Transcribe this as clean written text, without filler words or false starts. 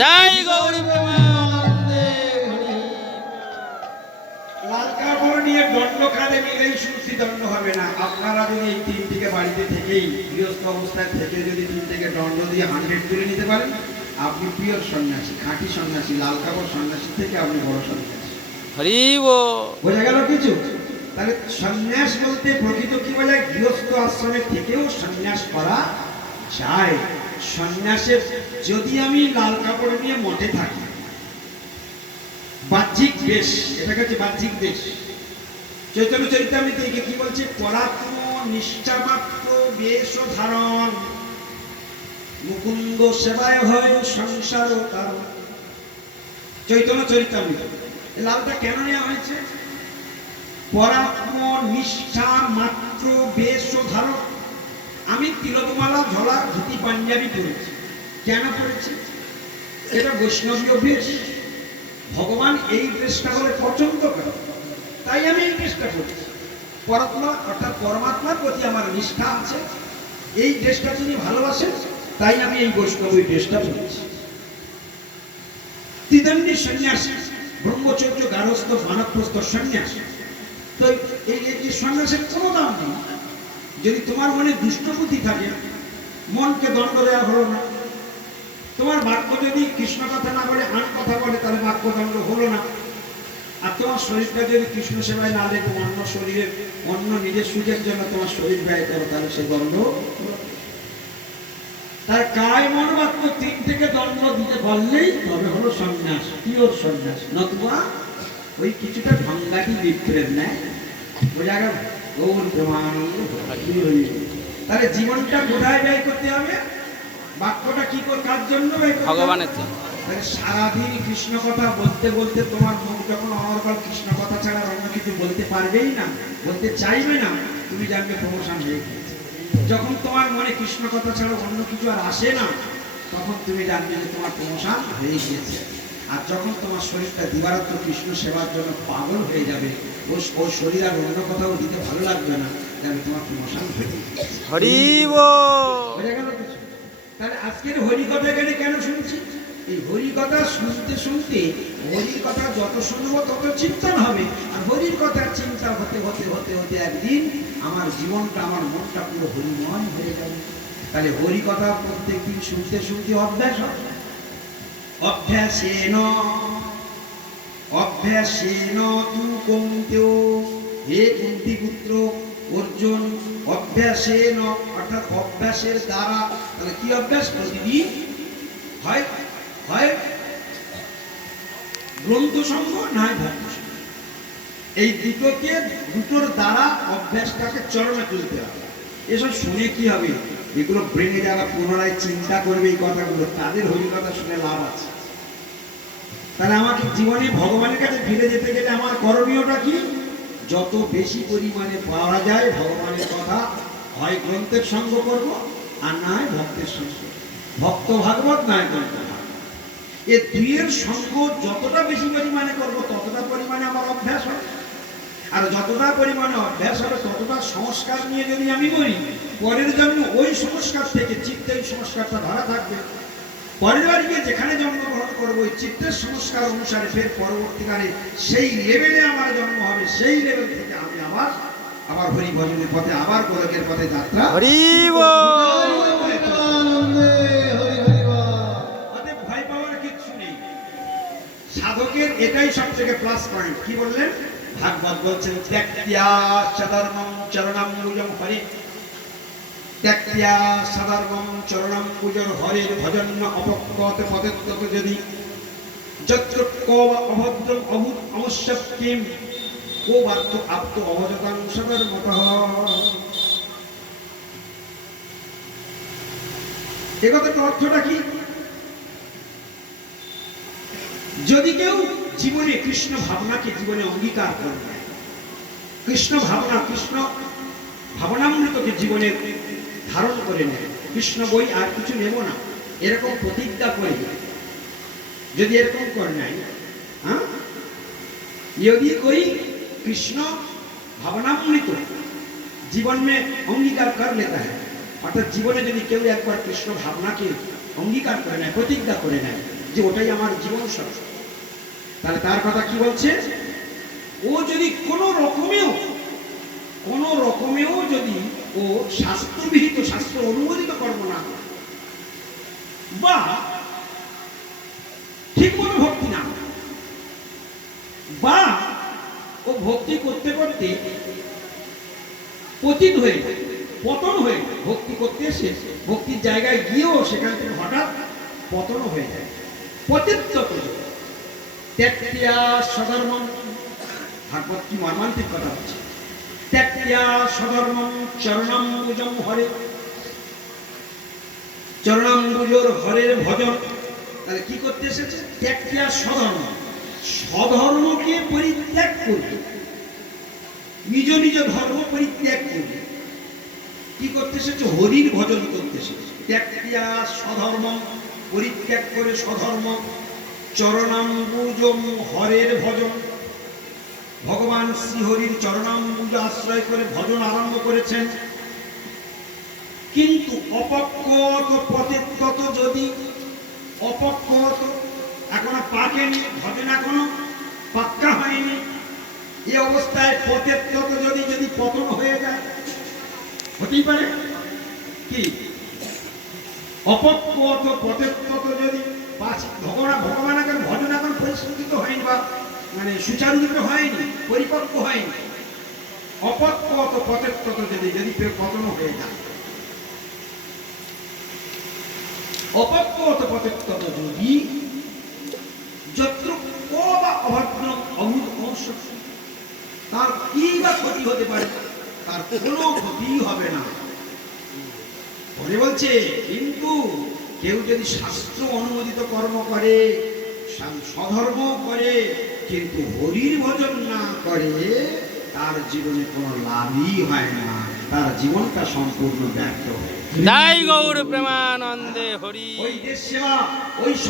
জয় গৌরী প্রেমানন্দে। লাল কাপড় নিয়ে দণ্ড কাঁধে নিলেই শুনছি দণ্ড হবে না। আপনারা যদি এই 3 থেকে বাড়িতে থেকেই গৃহস্থ অবস্থায় থেকে যদি 3 থেকে দণ্ড দিয়ে 100 তুলে নিতে পারেন, আপনি পিওর সন্ন্যাসী, খাঁটি সন্ন্যাসী। লাল কাপড় সন্ন্যাসী থেকে আপনি বড় সন্ন্যাসী। হরি বল। বোঝা গেল কিছু? তাহলে সন্ন্যাস বলতে প্রকৃত কি বলে, গৃহস্থ আশ্রমের থেকেও সন্ন্যাস করা যায়। সন্ন্যাসের যদি আমি লাল কাপড় নিয়ে মঠে থাকি, বাহ্যিক বেশ, এটাকে হচ্ছে বাহ্যিক বেশ। চৈতন্য চরিতামৃতে কি বলছে, পরাত্ম নিষ্ঠামাত্র বেশ ধারণ, মুকুন্দ সেবায় হয় সংসার তার। চৈতন্য চরিতামৃত লালটা কেন নেওয়া হয়েছে? পরাত্ম নিষ্ঠা মাত্র বেশ ধারণ। আমি তিলকমালা ঝোলা ধুতি পাঞ্জাবি পরেছি, কেন পরেছি? এটা বৈষ্ণবীয় বেশ। ভগবান এই ড্রেসটা বলে পছন্দ করে, তাই আমি এই ড্রেসটা পরেছি। পরাত্মা অর্থাৎ পরমাত্মার প্রতি আমার নিষ্ঠা আছে, এই ড্রেসটা তিনি ভালোবাসেন, তাই আমি এই বৈষ্ণবী ড্রেসটা পরেছি। ত্রিদণ্ডী সন্ন্যাস, ব্রহ্মচর্য, গারস্থ, বানপ্রস্থ সন্ন্যাস। তো এই সন্ন্যাসের কোনো দাম নেই। যদি তোমার মনে দুষ্টবুদ্ধি থাকে, মনকে দণ্ড দেওয়া হলো না। তোমার বাক্য যদি কৃষ্ণ কথা না বলে আন কথা বলে, তাহলে বাক্য দণ্ড হলো না। আর তোমার শরীরটা যদি কৃষ্ণ সেবায় না দেখো, অন্য শরীরে অন্য নিজের সুখের জন্য তোমার শরীর ব্যয় করো, তাহলে সে দণ্ড। তার কায় মন বাক্য 3 থেকে দণ্ড দিতে পারলেই তবে হলো সন্ন্যাস, পিওর সন্ন্যাস। নতুবা ওই কিছুটা ভাঙ্গাটি বিপ্রের নেয়। বোঝা গেল? গৌর প্রেমানন্দ। তাহলে জীবনটা কোথায় ব্যয় করতে হবে? বাক্যটা কি করে, কার জন্য ব্যয় করতে হবে? ভগবানের জন্য। তাহলে সারাদিন কৃষ্ণ কথা বলতে বলতে তোমার মুখ যখন অনর্গল কৃষ্ণ কথা ছাড়া অন্য কিছু বলতে পারবেই না, বলতে চাইবে না, তুমি জানবে প্রমোশন হয়ে গেছে। যখন তোমার মনে কৃষ্ণ কথা ছাড়া অন্য কিছু আর আসে না, তখন তুমি জানবে যে তোমার প্রমোশন হয়ে গিয়েছে। আর যখন তোমার শরীরটা দিবারাত্র কৃষ্ণ সেবার জন্য পাগল হয়ে যাবে, ও শরীর আর অন্য কথাও দিতে ভালো লাগবে না, যাবে তোমার প্রমোশন হয়ে গেছে। হরি বল। বোঝা গেল কিছু? তাহলে আজকের হরি কথা এখানে কেন শুনছি? এই হরি কথা শুনতে শুনতে, হরির কথা যত শুনবো তত চিন্তন হবে। আর হরির কথার চিন্তা হতে হতে হতে হতে একদিন আমার জীবনটা, আমার মনটা পুরো হরিময় হয়ে যাবে। তাহলে হরি কথা প্রত্যেকদিন শুনতে শুনতে অভ্যাস হবে। অভ্যাসেন অভ্যাসেন তু কৌন্তেয়, হে কুন্তি পুত্র অর্জুন, অভ্যাসেন অর্থাৎ অভ্যাসের দ্বারা। তাহলে কি অভ্যাস? প্রতিদিন হয় হয় গ্রন্থ সঙ্গ, নয় ভক্ত সঙ্গ। এই দুটোর দ্বারা অভ্যাসটাকে চরমে তুলতে হবে। এসব শুনে কি হবে? এগুলো ব্রেনে যারা পুনরায় চিন্তা করবে এই কথাগুলো, তাদের হরিকথা শুনে লাভ আছে। তাহলে আমাকে জীবনে ভগবানের কাছে ফিরে যেতে গেলে আমার করণীয়টা কি? যত বেশি পরিমাণে পাওয়া যায় ভগবানের কথা, হয় গ্রন্থের সঙ্গ করব, আর না হয় ভক্তের সঙ্গ। ভক্ত ভাগবত, নয় গ্রন্থ ভাগবত। এই দুইয়ের সঙ্গ যতটা বেশি পরিমাণে করবো, ততটা পরিমাণে আমার অভ্যাস হবে। আর যতটা পরিমাণে অভ্যাস হবে, ততটা সংস্কার নিয়ে যদি আমি বলি, পরের জন্য ওই সংস্কার থেকে চিত্তে এই সংস্কারটা ধরা থাকবে। পরের বার গিয়ে যেখানে জন্মগ্রহণ করবো, ওই চিত্তের সংস্কার অনুসারে ফের পরবর্তীকালে সেই লেভেলে আমার জন্ম হবে। সেই লেভেল থেকে আমি আবার হরি ভজনের পথে, আবার গোলকের পথে যাত্রা। হরি বল। ভয় পাওয়ার কিচ্ছু নেই। সাধকের এটাই সব থেকে প্লাস পয়েন্ট। কি বললেন? ভাগবত বলছেন, ত্যাক্তিয়া সধর্মং চরণাম্বুজং হরে, ত্যাক্তিয়া সধর্মং চরণাম্বুজং হরের ভজন্য অপক্কত পদেত্তক যদি, যত্র কো অভদ্রং অভূত অমস্যকিম কো বার্ত আপ্ত অভজতাং সধর্মতঃ। এ কথাটার অর্থটা কি? যদি কেউ জীবনে কৃষ্ণ ভাবনাকে জীবনে অঙ্গীকার করে, কৃষ্ণ ভাবনা, কৃষ্ণ ভাবনামৃতকে জীবনে ধারণ করে নেয়, কৃষ্ণ বই আর কিছু নেব না, এরকম প্রতিজ্ঞা করে, যদি এরকম করে নেয়, হ্যাঁ, যদি कोई कृष्ण भावनामृत जीवन में अंगीकार कर लेता है, अर्थात जीवने यदि केउ एक बार कृष्ण भावना के अंगीकार करे ना, प्रतिज्ञा करे ना, যে ওটাই আমার জীবন সত্য। তাহলে তার কথা কি বলছে, ও যদি কোনো রকমেও যদি ও শাস্ত্রবিহিত শাস্ত্র অনুমোদিত কর্ম না করে, বা ঠিক মতো ভক্তি না করে, বা ও ভক্তি করতে করতে পতিত হয়ে যায়, পতন হয়ে যায়, ভক্তি করতে এসে ভক্তির জায়গায় গিয়েও সেখান থেকে হঠাৎ পতন হয়ে যায়, পতিত্বত ত্যাক্তিয়া স্বধর্মম, ভাগবত কি মর্মান্তিক কথা হচ্ছে, ত্যাক্তিয়া স্বধর্মম চরণাম্বুজম হরে, চরণাম্বুজোর হরের ভজন। তাহলে কি করতে এসেছে, ত্যাক্তিয়া স্বধর্ম, স্বধর্মকে পরিত্যাগ করবে, নিজ নিজ ধর্ম পরিত্যাগ করবে, কি করতে এসেছে, হরির ভজন করতে এসেছে। ত্যাক্তিয়া স্বধর্ম, পরিত্যাগ করে স্বধর্ম, চরণাম্বুজম হরের ভজন, ভগবান শ্রীহরির চরণাম্বুজ আশ্রয় করে ভজন আরম্ভ করেছেন। কিন্তু অপক্কত পতিত্বত, যদি অপক্কত এখনো পাকেনি, ভজন এখনো পাক্কা হয়নি, এই অবস্থায় পতিত্বত যদি পতন হয়ে যায়, হতেই পারে কি, অপক্কত পতিত্বত যদি ভগবান এখন ভজন এখন পরিস্ফুটিত হয়নি, বা মানে সুচারুরূপে হয়নি, পরিপক্ক হয়নি, অপক্কত পতিত্বত যদি পতন হয়ে যায়, অপক্কত পতিত্বত যদি যত্র কো বা অভদ্র অমূল অংশ, তার কি বা ক্ষতি হতে পারে, তার কোনো ক্ষতি হবে না। পরে বলছে, কিন্তু কেউ যদি শাস্ত্র অনুমোদিত কর্ম করে, স্বধর্ম করে, কিন্তু হরির ভজন না করে, তার জীবনে কোনো লাভই হয় না, তার জীবনটা সম্পূর্ণ ব্যর্থ হয়। জয় গৌর প্রেমানন্দে হরি। ওই দেশ সেবা, ওই